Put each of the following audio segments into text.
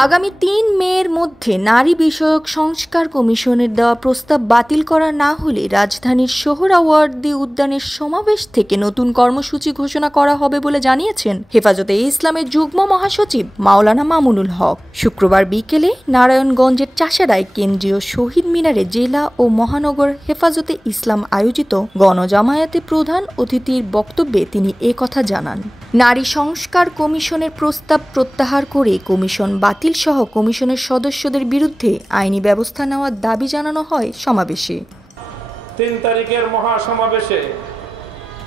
আগামী ৩ মের মধ্যে নারী বিষয়ক সংস্কার কমিশনের দেওয়া প্রস্তাব বাতিল করা না হলে রাজধানীর সোহরাওয়ার্দী উদ্যানের সমাবেশ থেকে নতুন কর্মসূচি ঘোষণা করা হবে বলে জানিয়েছেন হেফাজতে ইসলামের যুগ্ম মহাসচিব মাওলানা মামুনুল হক। শুক্রবার বিকেলে নারায়ণগঞ্জের চাষাড়ায় কেন্দ্রীয় শহীদ মিনারে জেলা ও মহানগর হেফাজতে ইসলাম আয়োজিত গণজামায়াতে প্রধান অতিথির বক্তব্যে তিনি একথা জানান। নারী সংস্কার কমিশনের প্রস্তাব প্রত্যাহার করে কমিশন বাতিল সহ কমিশনের সদস্যদের বিরুদ্ধে আইনি ব্যবস্থা নেওয়ার দাবি জানানো হয় সমাবেশে। ৩ তারিখের মহাসমাবেশে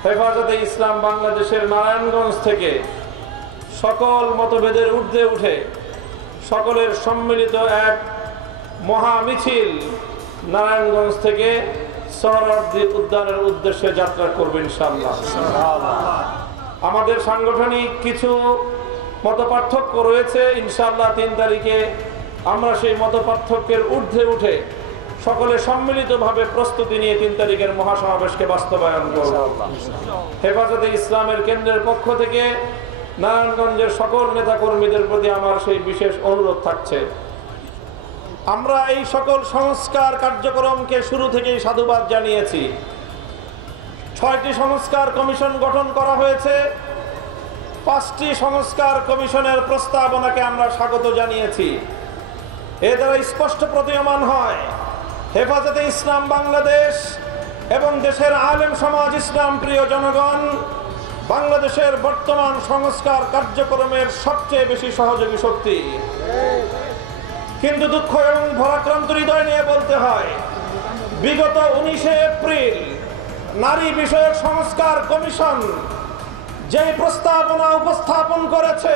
হেফাজতে ইসলাম বাংলাদেশের নারায়ণগঞ্জ থেকে সকল মতভেদের ঊর্ধ্বে উঠে সকলের সম্মিলিত এক মহা মিছিল নারায়ণগঞ্জ থেকে সোহরাওয়ার্দী উদ্যানের উদ্দেশ্যে যাত্রা করবে ইনশাআল্লাহ। আমাদের সাংগঠনিক কিছু মতপার্থক্য রয়েছে, ইনশাআল্লাহ ৩ তারিখে আমরা সেই মতপার্থক্যের ঊর্ধ্বে উঠে সকলে সম্মিলিতভাবে প্রস্তুতি নিয়ে ৩ তারিখের মহাসমাবেশকে বাস্তবায়ন করব। হেফাজতে ইসলামের কেন্দ্রের পক্ষ থেকে নারায়ণগঞ্জের সকল নেতাকর্মীদের প্রতি আমার সেই বিশেষ অনুরোধ থাকছে, আমরা এই সকল সংস্কার কার্যক্রমকে শুরু থেকেই সাধুবাদ জানিয়েছি। ৬টি সংস্কার কমিশন গঠন করা হয়েছে। ৫টি সংস্কার কমিশনের প্রস্তাবনাকে আমরা স্বাগত জানিয়েছি। এ দ্বারা স্পষ্ট প্রতীয়মান হয় হেফাজতে ইসলাম বাংলাদেশ এবং দেশের আলেম সমাজ, ইসলাম প্রিয় জনগণ বাংলাদেশের বর্তমান সংস্কার কার্যক্রমের সবচেয়ে বেশি সহযোগী শক্তি। কিন্তু দুঃখ এবং ভারাক্রান্ত হৃদয় নিয়ে বলতে হয়, বিগত 19শে এপ্রিল নারী বিষয়ক সংস্কার কমিশন যে প্রস্তাবনা উপস্থাপন করেছে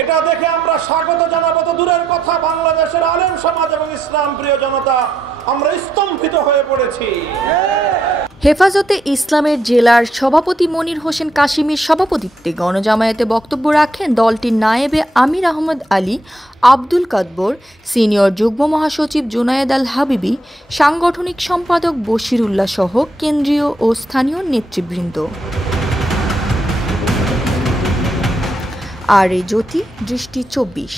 এটা দেখে আমরা স্বাগত জানাবো তো দূরের কথা, বাংলাদেশের আলেম সমাজ এবং ইসলাম প্রিয় জনতা আমরা স্তম্ভিত হয়ে পড়েছি। হেফাজতে ইসলামের জেলার সভাপতি মনির হোসেন কাশিমির সভাপতিত্বে গণজামায়াতে বক্তব্য রাখেন দলটির নায়েবে আমির আহমদ আলী, আব্দুল কাদবর, সিনিয়র যুগ্ম মহাসচিব জুনায়েদ আল হাবিবি, সাংগঠনিক সম্পাদক বশির উল্লাহ সহ কেন্দ্রীয় ও স্থানীয় নেতৃবৃন্দ। আর জ্যোতি, দৃষ্টি ২৪।